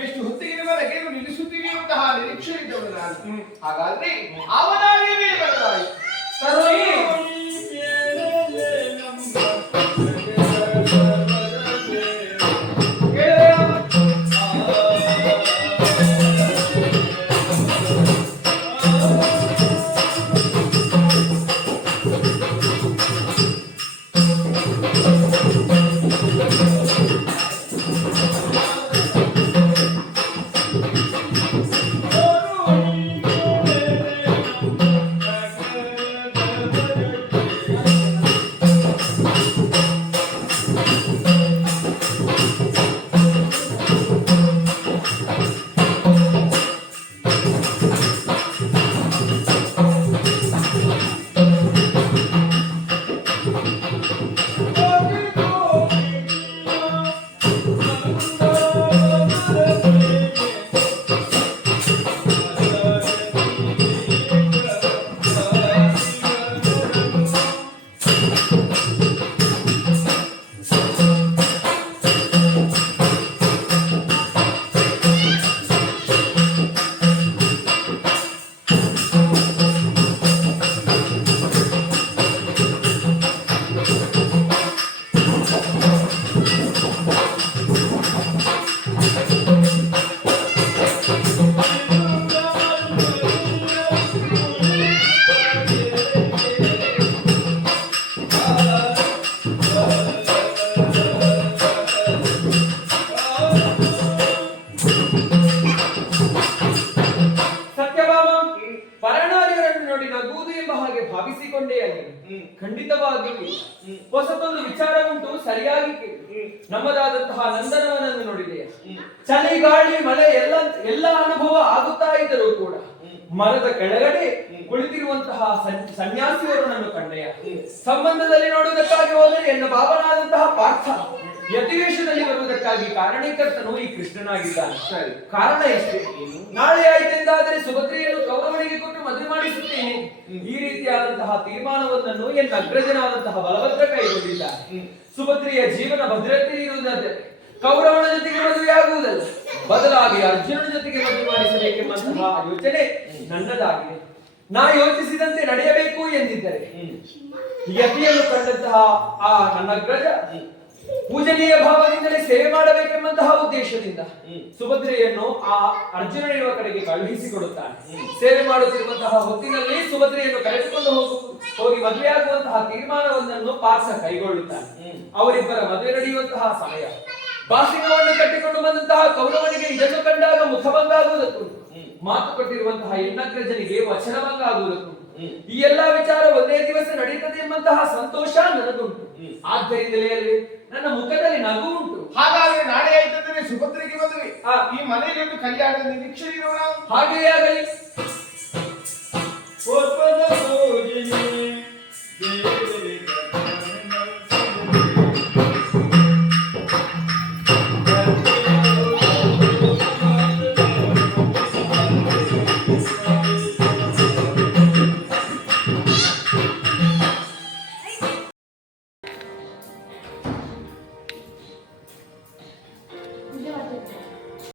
ಎಷ್ಟು ಹೊತ್ತಿಗೆ ವರೆಗೆ ನಿಲ್ಲಿಸುತ್ತೀವಿ ಅಂತಹ ನಿರೀಕ್ಷೆ ಇದ್ದವನು ನಾನು. ಹಾಗಾದ್ರೆ ಅವನಾಗಿ ಬರಲಾಯಿತು. ಖಂಡಿತವಾಗಿಯೂ ಹೊಸತೊಂದು ವಿಚಾರ ಉಂಟು, ಸರಿಯಾಗಿ ನಮ್ಮದಾದಂತಹ ನಂದನವನನ್ನು ನೋಡಿದೆಯಾ? ಚಳಿ ಗಾಳಿ ಮಳೆ ಎಲ್ಲ ಅನುಭವ ಆಗುತ್ತಾ ಇದ್ದರೂ ಕೂಡ ಮರದ ಕೆಳಗಡೆ ಕುಳಿತಿರುವಂತಹ ಸನ್ಯಾಸಿಯವರನ್ನು ಕಂಡೆಯ. ಸಂಬಂಧದಲ್ಲಿ ನೋಡುವುದಕ್ಕಾಗಿ ಹೋದರೆ ಎನ್ನ ಬಾಬನಾದಂತಹ ಪಾರ್ಥ ಯತಿವೇಶದಲ್ಲಿ ಬರುವುದಕ್ಕಾಗಿ ಕಾರಣೀಕರ್ತನು ಈ ಕೃಷ್ಣನಾಗಿದ್ದಾನೆ. ಸರಿ, ಕಾರಣ ಎಷ್ಟೇ, ನಾಳೆ ಆಯ್ತೆಂದಾದರೆ ಸುಭದ್ರೆಯನ್ನು ಕೌರವನಿಗೆ ಕೊಟ್ಟು ಮದುವೆ ಮಾಡಿಸುತ್ತೇನೆ, ಈ ರೀತಿಯಾದಂತಹ ತೀರ್ಮಾನವನ್ನು ಎನ್ನ ಅಗ್ರಜನಾದಂತಹ ಬಲಭದ್ರ ಕೈಗೊಂಡಿದ್ದಾನೆ. ಸುಭದ್ರೆಯ ಜೀವನ ಭದ್ರತೆ ಇರುವುದಾದರೆ ಕೌರವನ ಜೊತೆಗೆ ಮದುವೆಯಾಗುವುದಲ್ಲ, ಬದಲಾಗಿ ಅರ್ಜುನನ ಜೊತೆಗೆ ಮದುವೆ ಮಾಡಿಸಬೇಕೆಂಬಂತಹ ಯೋಚನೆ ನನ್ನದಾಗಿದೆ. ನಾ ಯೋಚಿಸಿದಂತೆ ನಡೆಯಬೇಕು ಎಂದಿದ್ದರೆ ಯತಿಯನ್ನು ಕಂಡಂತಹ ಆ ನನ್ನ ಅಗ್ರಜ ಪೂಜನೀಯ ಭಾವದಿಂದಲೇ ಸೇವೆ ಮಾಡಬೇಕೆಂಬಂತಹ ಉದ್ದೇಶದಿಂದ ಸುಭದ್ರೆಯನ್ನು ಆ ಅರ್ಜುನನಿರುವ ಕಡೆಗೆ ಕಳುಹಿಸಿಕೊಡುತ್ತಾನೆ. ಸೇವೆ ಮಾಡುತ್ತಿರುವಂತಹ ಹೊತ್ತಿನಲ್ಲಿ ಸುಭದ್ರೆಯನ್ನು ಕರೆದುಕೊಂಡು ಹೋಗಿ ಮದುವೆಯಾಗುವಂತಹ ತೀರ್ಮಾನವೊಂದನ್ನು ಪಾರ್ಥ ಕೈಗೊಳ್ಳುತ್ತಾನೆ. ಅವರಿಬ್ಬರ ಮದುವೆ ನಡೆಯುವಂತಹ ಸಮಯ. ಬಾಸಿಂಗವನ್ನು ಕಟ್ಟಿಕೊಂಡು ಬಂದಂತಹ ಕೌರವನಿಗೆ ಇದನ್ನು ಕಂಡಾಗ ಮುಖಭಂಗ ಆಗುವುದಕ್ಕುಂಟು. ಮಾತು ಕೊಟ್ಟಿರುವಂತಹ ಹೆಣ್ಣಗ್ರಜನಿಗೆ ವಚನಭಂಗ ಆಗುವುದಕ್ಕುಂಟು. ಈ ಎಲ್ಲಾ ವಿಚಾರ ಒಂದೇ ದಿವಸ ನಡೀತದೆ ಎಂಬಂತಹ ಸಂತೋಷ ನನಗುಂಟು. ಆದ್ದರಿಂದಲೇ ಅಲ್ಲಿ ನನ್ನ ಮುಖದಲ್ಲಿ ನಗು ಉಂಟು. ಹಾಗಾದ್ರೆ ನಾಳೆ ಆಯ್ತಂದ್ರೆ ಸುಭದ್ರೆಗೆ ಮದುವೆ. ಈ ಮನೆಯಲ್ಲಿ ಒಂದು ಕಲ್ಯಾಣದ ನಿರೀಕ್ಷೆ ಇರೋಣ. ಹಾಗೆಯೇ ಆಗಲಿ. ಪುಷ್ಪದ ಪೂಜನೆ